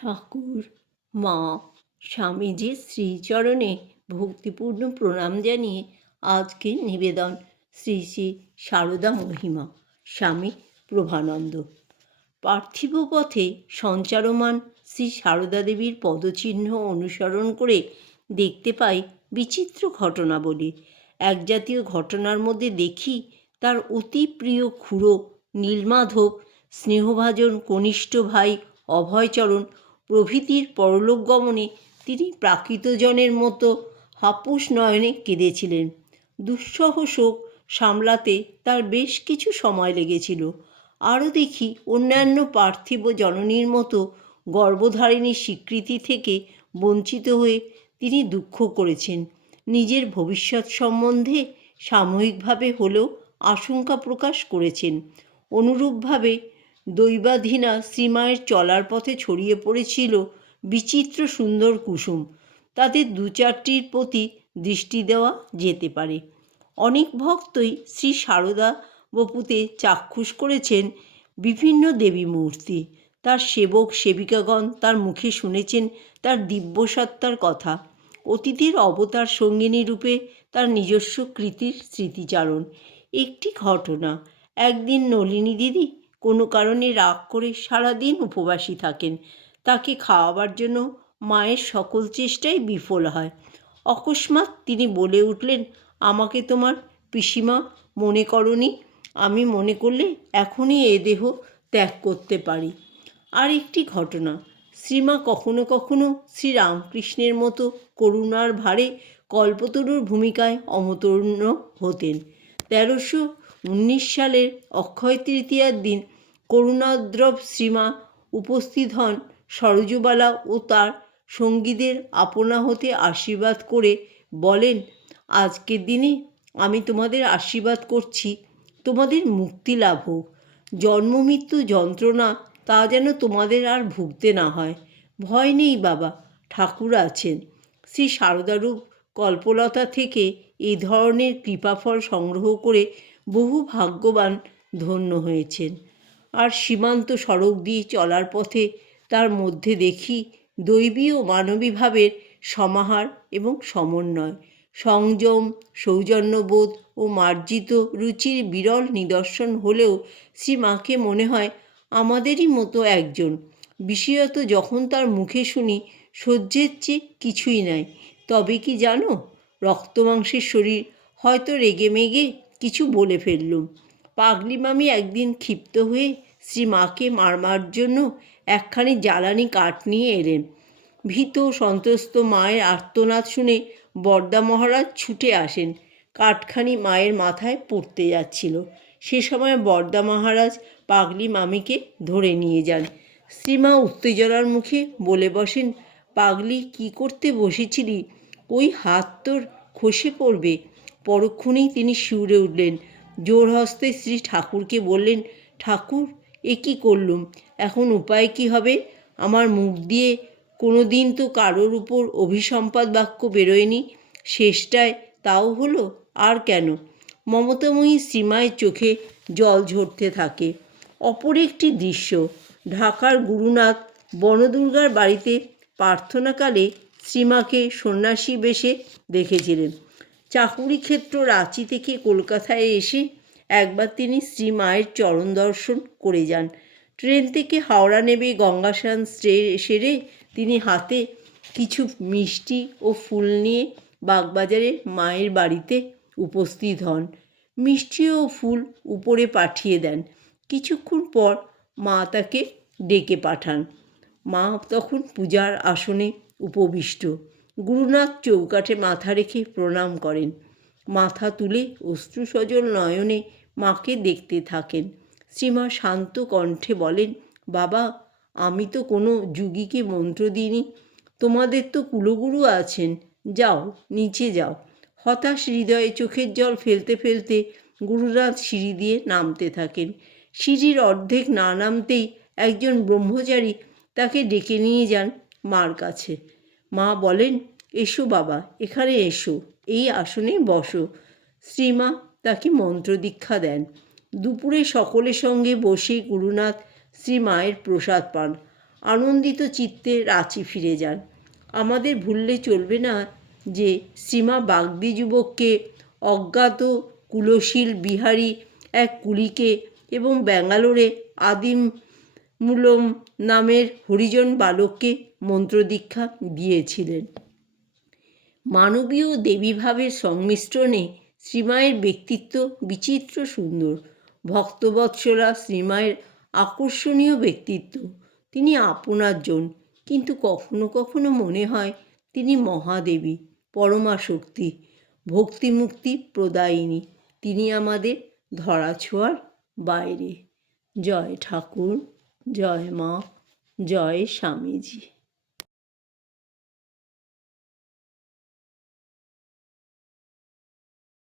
ঠাকুর, মা, স্বামীজির শ্রীচরণে ভক্তিপূর্ণ প্রণাম জানিয়ে আজকের নিবেদন শ্রী শ্রী সারদা মহিমা, স্বামী প্রভানন্দ। পার্থিব পথে সঞ্চারমান শ্রী সারদা দেবীর পদচিহ্ন অনুসরণ করে দেখতে পাই বিচিত্র ঘটনাবলী। এক জাতীয় ঘটনার মধ্যে দেখি তার অতি প্রিয় খুড়ো নীলমাধব, স্নেহভাজন কনিষ্ঠ ভাই অভয়চরণ প্রভৃতির পরলোক গমনে তিনি প্রাকৃতজনের মতো হাপুস নয়নে কেঁদেছিলেন। দুঃসহ শোক সামলাতে তার বেশ কিছু সময় লেগেছিল। আরও দেখি অন্যান্য পার্থিব জননীর মতো গর্ভধারিণীর স্বীকৃতি থেকে বঞ্চিত হয়ে তিনি দুঃখ করেছেন। নিজের ভবিষ্যৎ সম্বন্ধে সাময়িকভাবে হলেও আশঙ্কা প্রকাশ করেছেন। অনুরূপভাবে দৈবাধীনা শ্রীমায়ের চলার পথে ছড়িয়ে পড়েছিল বিচিত্র সুন্দর কুসুম। তাদের দু চারটির প্রতি দৃষ্টি দেওয়া যেতে পারে। অনেক ভক্তই শ্রী সারদা বপুতে চাক্ষুষ করেছেন বিভিন্ন দেবী মূর্তি। তার সেবক সেবিকাগণ তার মুখে শুনেছেন তার দিব্যসত্তার কথা। অতীতের অবতার সঙ্গিনী রূপে তার নিজস্ব কৃতির স্মৃতিচারণ। একটি ঘটনা। একদিন নলিনী দিদি কোনো কারণে রাগ করে সারাদিন উপবাসী থাকেন। তাকে খাওয়াবার জন্য মায়ের সকল চেষ্টাই বিফল হয়। অকস্মাৎ তিনি বলে উঠলেন, আমাকে তোমার পিসিমা মনে করনি? আমি মনে করলে এখনই এ দেহ ত্যাগ করতে পারি। আর একটি ঘটনা, শ্রীমা কখনো কখনো শ্রীরামকৃষ্ণের মতো করুণার ভারে কল্পতরুর ভূমিকায় অবতীর্ণ হতেন। তেরোশো উনিশ সালের অক্ষয় তৃতীয়ার দিন করুণাদ্রব শ্রীমা উপস্থিত হন সরজবালা ও তার সঙ্গীদের আপনা হতে আশীর্বাদ করে বলেন, আজকের দিনে আমি তোমাদের আশীর্বাদ করছি, তোমাদের মুক্তি লাভ হোক। জন্মমৃত্যু যন্ত্রণা তা যেন তোমাদের আর ভুগতে না হয়। ভয় নেই বাবা, ঠাকুর আছেন। শ্রী সারদারূপ কল্পলতা থেকে এই ধরনের কৃপাফল সংগ্রহ করে বহু ভাগ্যবান ধন্য হয়েছেন। আর সীমান্ত সড়ক দিয়ে চলার পথে তার মধ্যে দেখি দৈবী ও মানবী ভাবের সমাহার এবং সমন্বয়, সংযম, সৌজন্যবোধ ও মার্জিত রুচির বিরল নিদর্শন হলেও শ্রীমাকে মনে হয় আমাদেরই মতো একজন। বিশেষত যখন তার মুখে শুনি, সহ্যের চেয়ে কিছুই নাই। তবে কি জানো? রক্তমাংসের শরীর। হয়তো রেগে মেগে কিছু বলে ফেললুম। পাগলি মামি একদিন ক্ষিপ্ত হয়ে শ্রী মাকে মারমার জন্য একখানি জ্বালানি কাঠ নিয়ে এলেন। ভীত সন্ত্রস্ত মায়ের আর্তনাদ শুনে বর্দা মহারাজ ছুটে আসেন। কাঠখানি মায়ের মাথায় পড়তে যাচ্ছিল। সে সময় বর্দা মহারাজ পাগলি মামিকে ধরে নিয়ে যান। শ্রীমা উত্তেজনার মুখে বলে বসেন, পাগলি, কি করতে বসেছিলি? ওই হাত তোর খসে পড়বে। পরক্ষণেই তিনি শিউরে উঠলেন। জোর হস্তে শ্রী ঠাকুরকে বললেন, ঠাকুর, এ কী করলুম? এখন উপায় কি হবে? আমার মুখ দিয়ে কোনো দিন তো কারোর উপর অভিসম্পাদ বাক্য বেরোয়নি। শেষটায় তাও হলো, আর কেন? মমতাময়ী সীমায় চোখে জল ঝরতে থাকে। অপর একটি দৃশ্য, ঢাকার গুরুনাথ বনদুর্গার বাড়িতে প্রার্থনাকালে শ্রীমাকে সন্ন্যাসী বেশে দেখেছিলেন। চাকুরি ক্ষেত্র রাঁচি থেকে কলকাতায় এসে একবার তিনি শ্রীমায়ের চরণ দর্শন করে যান। ট্রেন থেকে হাওড়া নেবে গঙ্গাসান সেরে তিনি হাতে কিছু মিষ্টি ও ফুল নিয়ে বাগবাজারে মায়ের বাড়িতে উপস্থিত হন। মিষ্টি ও ফুল উপরে পাঠিয়ে দেন। কিছুক্ষণ পর মা তাকে ডেকে পাঠান। মা তখন পূজার আসনে উপবিষ্ট। গুরুনাথ চৌকাঠে মাথা রেখে প্রণাম করেন। মাথা তুলে অশ্রুসজল নয়নে মাকে দেখতে থাকেন। শ্রীমা শান্ত কণ্ঠে বলেন, বাবা, আমি তো কোনো যুগীকে মন্ত্র দিইনি। তোমাদের তো কুলগুরু আছেন। যাও, নিচে যাও। হতাশ হৃদয়ে চোখের জল ফেলতে ফেলতে গুরুনাথ সিঁড়ি দিয়ে নামতে থাকেন। সিঁড়ির অর্ধেক না নামতেই একজন ব্রহ্মচারী তাকে ডেকে নিয়ে যান। মার কাছে। মা বলেন, এসো বাবা, এখানে এসো, এই আসনে বসো। শ্রীমা তাকে মন্ত্র দীক্ষা দেন। দুপুরে সকলের সঙ্গে বসে গুরুনাথ শ্রী মায়ের প্রসাদ পান। আনন্দিত চিত্তে রাঁচি ফিরে যান। আমাদের ভুললে চলবে না যে শ্রীমা বাগদি যুবককে অজ্ঞাত, কুলশীল, বিহারী এক কুলিকে এবং ব্যাঙ্গালোরে আদিম মূলম নামের হরিজন বালককে মন্ত্রদীক্ষা দিয়েছিলেন। মানবীয় দেবীভাবের সংমিশ্রণে শ্রীমায়ের ব্যক্তিত্ব বিচিত্র সুন্দর। ভক্তবৎসরা শ্রীমায়ের আকর্ষণীয় ব্যক্তিত্ব। তিনি আপনার জন, কিন্তু কখনো কখনো মনে হয় তিনি মহাদেবী পরমা শক্তি ভক্তিমুক্তি প্রদায়িনী। তিনি আমাদের ধরাছোঁয়ার বাইরে। জয় ঠাকুর, জয় মা, জয় স্বামীজি।